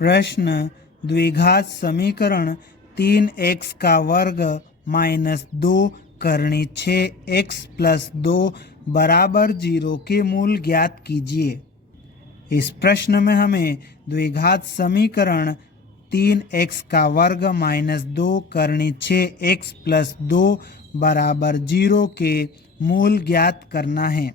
प्रश्न द्विघात समीकरण 3x का वर्ग माइनस 2 करनी 6x प्लस 2 बराबर 0 के मूल ज्ञात कीजिए। इस प्रश्न में हमें द्विघात समीकरण 3x का वर्ग माइनस 2 करनी 6x प्लस 2 बराबर 0 के मूल ज्ञात करना है।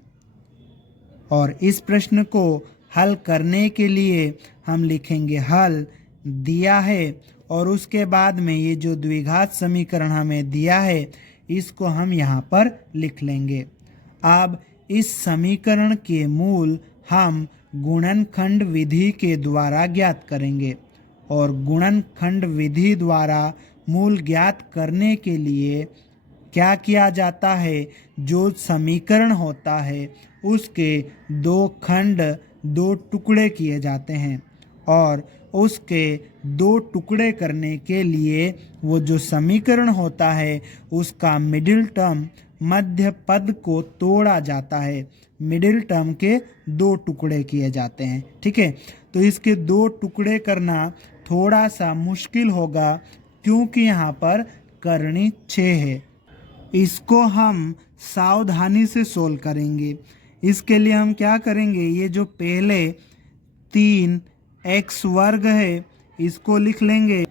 और इस प्रश्न को हल करने के लिए हम लिखेंगे हल दिया है और उसके बाद में ये जो द्विघात समीकरण हमें दिया है इसको हम यहाँ पर लिख लेंगे। अब इस समीकरण के मूल हम गुणनखंड विधि के द्वारा ज्ञात करेंगे और गुणनखंड विधि द्वारा मूल ज्ञात करने के लिए क्या किया जाता है, जो समीकरण होता है उसके दो खंड दो टुकड़े किए जाते हैं और उसके दो टुकड़े करने के लिए वो जो समीकरण होता है उसका मिडिल टर्म मध्य पद को तोड़ा जाता है। मिडिल टर्म के दो टुकड़े किए जाते हैं। ठीक है, तो इसके दो टुकड़े करना थोड़ा सा मुश्किल होगा क्योंकि यहाँ पर करनी 6 है। इसको हम सावधानी से सोल्व करेंगे। इसके लिए हम क्या करेंगे, ये जो पहले 3x वर्ग है इसको लिख लेंगे।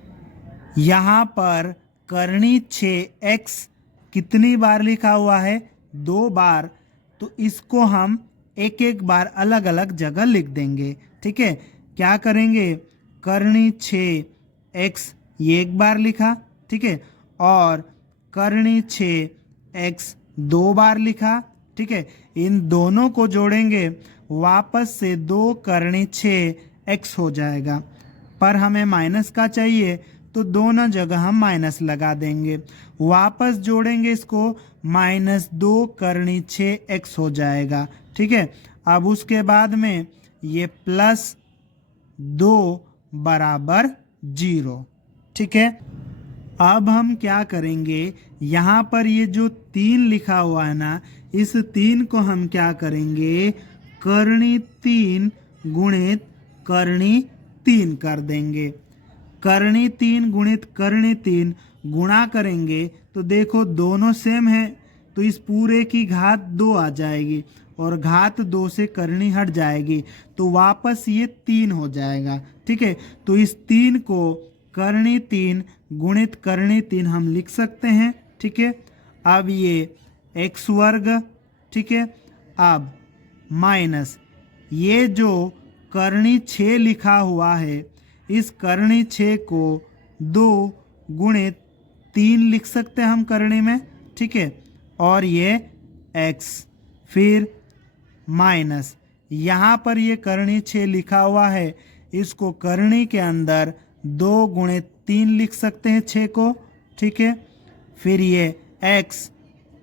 यहाँ पर करनी 6x कितनी बार लिखा हुआ है, 2 बार, तो इसको हम एक एक बार अलग अलग जगह लिख देंगे। ठीक है, क्या करेंगे, करनी 6x ये एक बार लिखा, ठीक है, और करनी 6x 2 बार लिखा। ठीक है, इन दोनों को जोड़ेंगे वापस से 2 करनी 6x हो जाएगा, पर हमें माइनस का चाहिए तो दोनों जगह हम माइनस लगा देंगे। वापस जोड़ेंगे इसको, -2 करनी 6x हो जाएगा। ठीक है, अब उसके बाद में ये +2 बराबर 0। ठीक है, अब हम क्या करेंगे, यहाँ पर ये जो 3 लिखा हुआ है ना, इस 3 को हम क्या करेंगे, करनी 3 गुणित करनी 3 कर देंगे। करनी 3 गुणित करनी 3 गुणा करेंगे तो देखो दोनों सेम है, तो इस पूरे की घात 2 आ जाएगी और घात 2 से करनी हट जाएगी तो वापस ये 3 हो जाएगा। ठीक है, तो इस 3 को करनी 3 गुणित करनी 3 हम लिख सकते हैं। ठीक है, अब ये x वर्ग, ठीक है, अब माइनस ये जो करनी 6 लिखा हुआ है इस करनी 6 को 2 गुणित 3 लिख सकते हैं हम करनी में। ठीक है, और ये x, फिर माइनस यहाँ पर ये करनी 6 लिखा हुआ है, इसको करनी के अंदर 2 गुणित 3 लिख सकते हैं 6 को। ठीक है, फिर ये x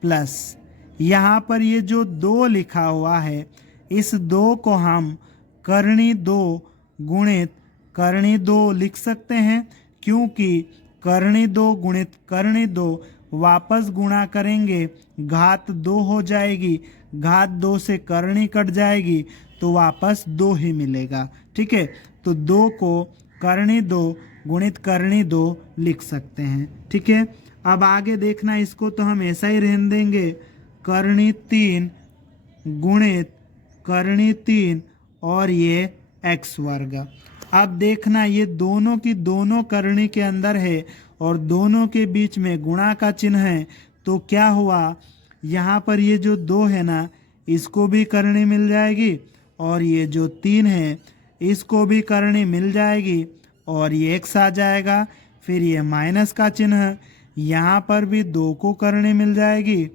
प्लस यहाँ पर ये जो 2 लिखा हुआ है इस 2 को हम करनी 2 गुणित करनी 2 लिख सकते हैं, क्योंकि करनी 2 गुणित करनी 2 वापस गुणा करेंगे घात 2 हो जाएगी, घात 2 से करनी कट जाएगी तो वापस 2 ही मिलेगा। ठीक है, तो 2 को करनी 2 गुणित करनी 2 लिख सकते हैं। ठीक है, अब आगे देखना, इसको तो हम ऐसा ही रहने देंगे, करनी 3 गुणित करनी 3 और ये x वर्ग। अब देखना ये दोनों की दोनों करनी के अंदर है और दोनों के बीच में गुणा का चिन्ह है, तो क्या हुआ, यहाँ पर ये जो 2 है ना इसको भी करनी मिल जाएगी और ये जो 3 है इसको भी करनी मिल जाएगी और ये x आ जाएगा। फिर ये माइनस का चिन्ह, यहाँ पर भी 2 को करनी मिल जाएगी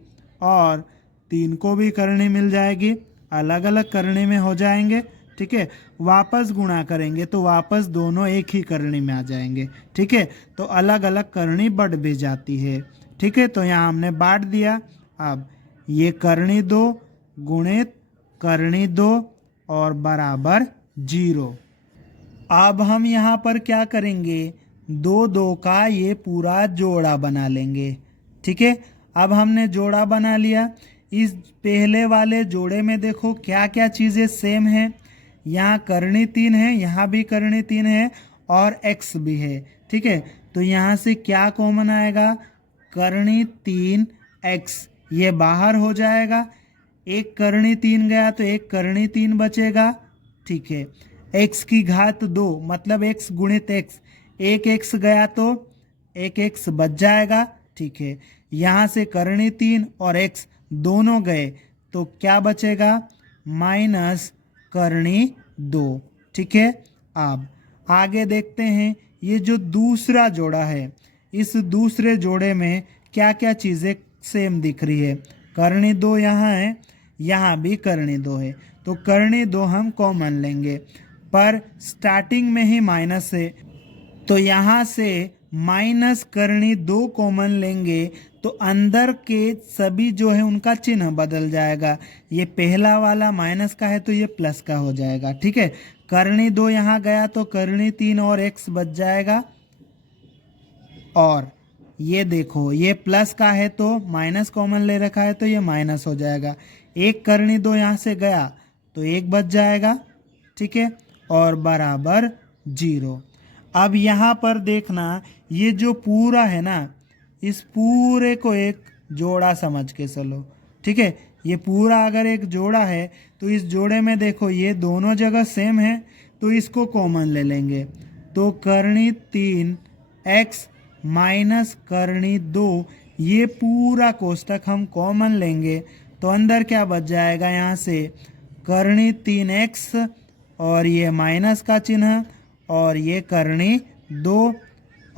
और 3 को भी करनी मिल जाएगी, अलग अलग करनी में हो जाएंगे। ठीक है, वापस गुणा करेंगे तो वापस दोनों एक ही करनी में आ जाएंगे। ठीक है, तो अलग अलग करनी बढ़ भी जाती है। ठीक है, तो यहाँ हमने बांट दिया। अब ये करनी 2 गुणित करनी 2 और बराबर 0। अब हम यहाँ पर क्या करेंगे, 2 का ये पूरा जोड़ा बना लेंगे। ठीक है, अब हमने जोड़ा बना लिया। इस पहले वाले जोड़े में देखो क्या क्या चीज़ें सेम है, यहाँ करनी 3 है, यहाँ भी करनी 3 है और x भी है। ठीक है, तो यहाँ से क्या कॉमन आएगा, करनी 3x ये बाहर हो जाएगा, एक करनी 3 गया तो एक करनी 3 बचेगा। ठीक है, x की घात 2 मतलब x गुणित x, एक x गया तो एक x बच जाएगा। ठीक है, यहाँ से करनी 3 और x दोनों गए तो क्या बचेगा, माइनस करनी 2। ठीक है, अब आगे देखते हैं ये जो दूसरा जोड़ा है, इस दूसरे जोड़े में क्या क्या चीज़ें सेम दिख रही है। करनी 2 यहाँ है, यहाँ भी करनी 2 है, तो करनी 2 हम कॉमन लेंगे, पर स्टार्टिंग में ही माइनस है तो यहाँ से माइनस करनी 2 कॉमन लेंगे तो अंदर के सभी जो है उनका चिन्ह बदल जाएगा। ये पहला वाला माइनस का है तो ये प्लस का हो जाएगा। ठीक है, करनी 2 यहाँ गया तो करनी 3 और x बच जाएगा, और ये देखो ये प्लस का है तो माइनस कॉमन ले रखा है तो ये माइनस हो जाएगा। एक करनी 2 यहाँ से गया तो एक बच जाएगा। ठीक है, और बराबर 0। अब यहाँ पर देखना ये जो पूरा है ना, इस पूरे को एक जोड़ा समझ के चलो। ठीक है, ये पूरा अगर एक जोड़ा है तो इस जोड़े में देखो ये दोनों जगह सेम है तो इसको कॉमन ले लेंगे, तो करनी 3x माइनस करनी 2 ये पूरा कोष्टक हम कॉमन लेंगे तो अंदर क्या बच जाएगा, यहाँ से करनी 3x और ये माइनस का चिन्ह और ये करनी 2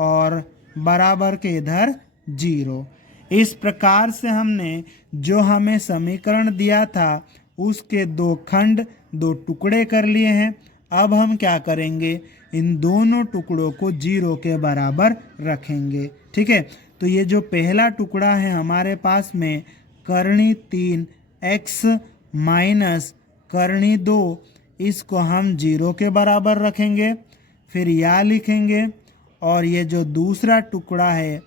और बराबर के इधर 0। इस प्रकार से हमने जो हमें समीकरण दिया था उसके 2 खंड 2 टुकड़े कर लिए हैं। अब हम क्या करेंगे, इन दोनों टुकड़ों को 0 के बराबर रखेंगे। ठीक है, तो ये जो पहला टुकड़ा है हमारे पास में करनी 3x माइनस करनी 2, इसको हम 0 के बराबर रखेंगे, फिर या लिखेंगे, और ये जो दूसरा टुकड़ा है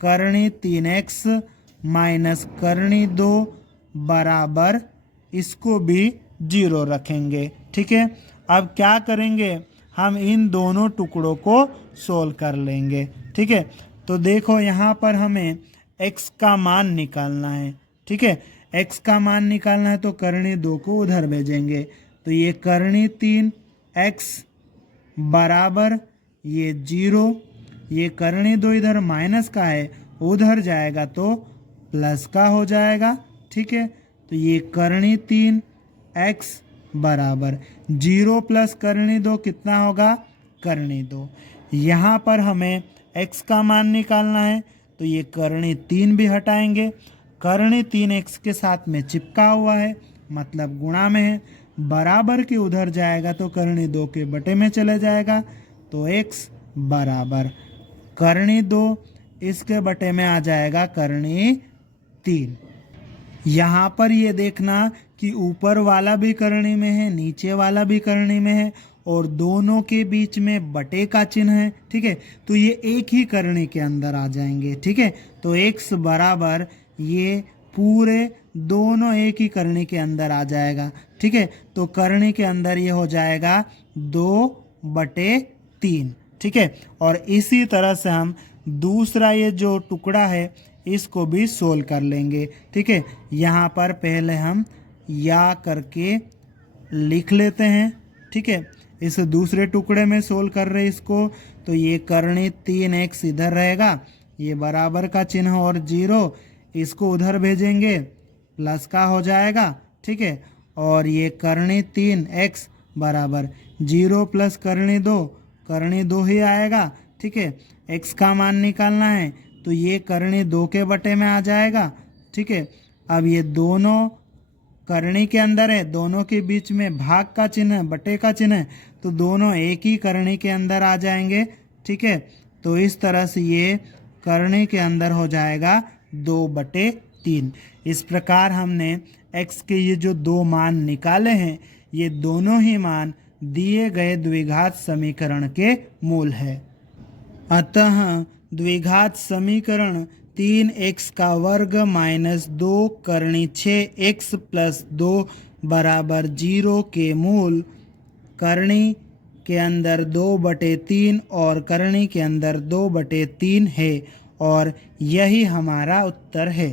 करनी 3x माइनस करनी 2 बराबर इसको भी 0 रखेंगे। ठीक है, अब क्या करेंगे, हम इन दोनों टुकड़ों को सोल्व कर लेंगे। ठीक है, तो देखो यहाँ पर हमें x का मान निकालना है। ठीक है, x का मान निकालना है तो करनी 2 को उधर भेजेंगे, तो ये करनी 3x बराबर ये 0, ये करनी 2 इधर माइनस का है उधर जाएगा तो प्लस का हो जाएगा। ठीक है, तो ये करनी 3x बराबर 0 प्लस करनी 2 कितना होगा, करनी 2। यहाँ पर हमें x का मान निकालना है तो ये करनी 3 भी हटाएंगे, करनी 3x के साथ में चिपका हुआ है मतलब गुणा में है, बराबर के उधर जाएगा तो करनी 2 के बटे में चले जाएगा, तो x बराबर करनी 2 इसके बटे में आ जाएगा करनी 3। यहाँ पर ये देखना कि ऊपर वाला भी करनी में है नीचे वाला भी करनी में है और दोनों के बीच में बटे का चिन्ह है। ठीक है, तो ये एक ही करनी के अंदर आ जाएंगे। ठीक है, तो x बराबर ये पूरे दोनों एक ही करनी के अंदर आ जाएगा। ठीक है, तो करनी के अंदर ये हो जाएगा 2/3। ठीक है, और इसी तरह से हम दूसरा ये जो टुकड़ा है इसको भी सोल्व कर लेंगे। ठीक है, यहाँ पर पहले हम या करके लिख लेते हैं। ठीक है, इस दूसरे टुकड़े में सोल्व कर रहे इसको, तो ये करनी 3x इधर रहेगा, ये बराबर का चिन्ह और 0 इसको उधर भेजेंगे प्लस का हो जाएगा। ठीक है, और ये करनी 3x बराबर 0 प्लस करनी 2 ही आएगा। ठीक है, x का मान निकालना है तो ये करनी 2 के बटे में आ जाएगा। ठीक है, अब ये दोनों करनी के अंदर है, दोनों के बीच में भाग का चिन्ह बटे का चिन्ह है तो दोनों एक ही करनी के अंदर आ जाएंगे। ठीक है, तो इस तरह से ये करनी के अंदर हो जाएगा 2/3। इस प्रकार हमने x के ये जो 2 मान निकाले हैं ये दोनों ही मान दिए गए द्विघात समीकरण के मूल है। अतः द्विघात समीकरण 3x का वर्ग माइनस 2 करनी 6x प्लस 2 बराबर 0 के मूल करनी के अंदर 2/3 और करणी के अंदर 2/3 है और यही हमारा उत्तर है।